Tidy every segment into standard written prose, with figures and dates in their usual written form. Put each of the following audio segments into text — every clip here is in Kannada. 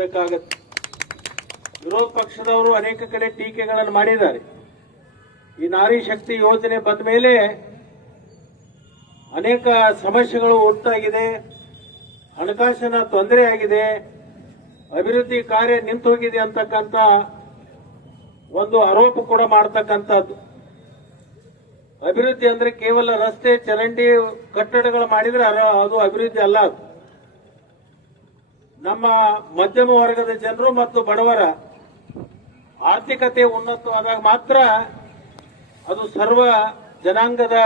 ಭಾವಿಸಬೇಕಾಗತ್ತೆ. ವಿರೋಧ ಪಕ್ಷದವರು ಅನೇಕ ಕಡೆ ಟೀಕೆಗಳನ್ನು ಮಾಡಿದ್ದಾರೆ. ಈ ನಾರಿ ಶಕ್ತಿ ಯೋಜನೆ ಬಂದ ಮೇಲೆ ಅನೇಕ ಸಮಸ್ಯೆಗಳು ಉಂಟಾಗಿದೆ, ಹಣಕಾಸಿನ ತೊಂದರೆ ಆಗಿದೆ, ಅಭಿವೃದ್ಧಿ ಕಾರ್ಯ ನಿಂತೋಗಿದೆ ಅಂತಕ್ಕಂಥ ಒಂದು ಆರೋಪ ಕೂಡ ಮಾಡತಕ್ಕಂಥದ್ದು. ಅಭಿವೃದ್ಧಿ ಅಂದ್ರೆ ಕೇವಲ ರಸ್ತೆ, ಚರಂಡಿ, ಕಟ್ಟಡಗಳು ಮಾಡಿದ್ರೆ ಅದು ಅಭಿವೃದ್ಧಿ ಅಲ್ಲ. ಅದು ನಮ್ಮ ಮಧ್ಯಮ ವರ್ಗದ ಜನರು ಮತ್ತು ಬಡವರ ಆರ್ಥಿಕತೆ ಉನ್ನತವಾದಾಗ ಮಾತ್ರ ಅದು ಸರ್ವ ಜನಾಂಗದ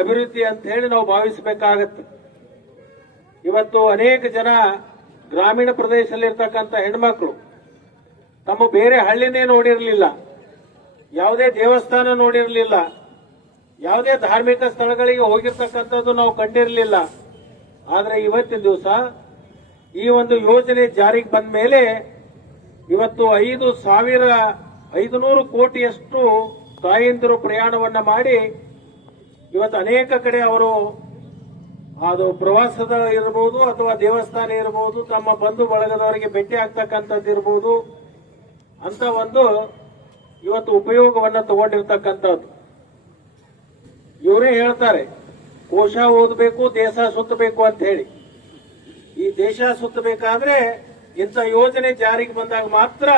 ಅಭಿವೃದ್ಧಿ ಅಂತ ಹೇಳಿ ನಾವು ಭಾವಿಸಬೇಕಾಗತ್ತೆ. ಇವತ್ತು ಅನೇಕ ಜನ ಗ್ರಾಮೀಣ ಪ್ರದೇಶದಲ್ಲಿರ್ತಕ್ಕಂಥ ಹೆಣ್ಮಕ್ಳು ತಮ್ಮ ಬೇರೆ ಹಳ್ಳಿನೇ ನೋಡಿರಲಿಲ್ಲ, ಯಾವುದೇ ದೇವಸ್ಥಾನ ನೋಡಿರಲಿಲ್ಲ, ಯಾವುದೇ ಧಾರ್ಮಿಕ ಸ್ಥಳಗಳಿಗೆ ಹೋಗಿರ್ತಕ್ಕಂಥದ್ದು ನಾವು ಕಂಡಿರಲಿಲ್ಲ. ಆದರೆ ಇವತ್ತಿನ ದಿವಸ ಈ ಒಂದು ಯೋಜನೆ ಜಾರಿಗೆ ಬಂದ ಮೇಲೆ ಇವತ್ತು 5,500 ಕೋಟಿಯಷ್ಟು ತಾಯಂದಿರು ಪ್ರಯಾಣವನ್ನ ಮಾಡಿ ಇವತ್ತು ಅನೇಕ ಕಡೆ ಅವರು ಅದು ಪ್ರವಾಸದ ಇರಬಹುದು ಅಥವಾ ದೇವಸ್ಥಾನ ಇರಬಹುದು, ತಮ್ಮ ಬಂಧು ಬಳಗದವರಿಗೆ ಭೇಟಿ ಆಗ್ತಕ್ಕಂಥದ್ದು ಇರಬಹುದು, ಅಂತ ಒಂದು ಇವತ್ತು ಉಪಯೋಗವನ್ನ ತಗೊಂಡಿರ್ತಕ್ಕಂಥದ್ದು. ಇವರೇ ಹೇಳ್ತಾರೆ ಕೋಶ ಓದಬೇಕು, ದೇಶ ಸುತ್ತಬೇಕು ಅಂತ ಹೇಳಿ. ಈ ದೇಶ ಸುತ್ತಬೇಕಾದ್ರೆ ಇಂಥ ಯೋಜನೆ ಜಾರಿಗೆ ಬಂದಾಗ ಮಾತ್ರ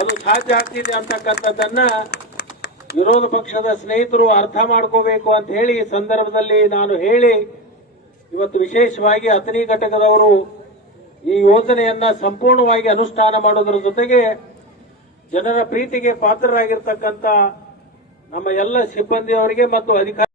ಅದು ಸಾಧ್ಯ ಆಗ್ತಿದೆ ಅಂತಕ್ಕಂಥದ್ದನ್ನ ವಿರೋಧ ಪಕ್ಷದ ಸ್ನೇಹಿತರು ಅರ್ಥ ಮಾಡ್ಕೋಬೇಕು ಅಂತ ಹೇಳಿ ಈ ಸಂದರ್ಭದಲ್ಲಿ ನಾನು ಹೇಳಿ, ಇವತ್ತು ವಿಶೇಷವಾಗಿ ಅಥಣಿ ಘಟಕದವರು ಈ ಯೋಜನೆಯನ್ನ ಸಂಪೂರ್ಣವಾಗಿ ಅನುಷ್ಠಾನ ಮಾಡೋದ್ರ ಜೊತೆಗೆ ಜನರ ಪ್ರೀತಿಗೆ ಪಾತ್ರರಾಗಿರ್ತಕ್ಕಂಥ ನಮ್ಮ ಎಲ್ಲ ಸಿಬ್ಬಂದಿಯವರಿಗೆ ಮತ್ತು ಅಧಿಕಾರಿ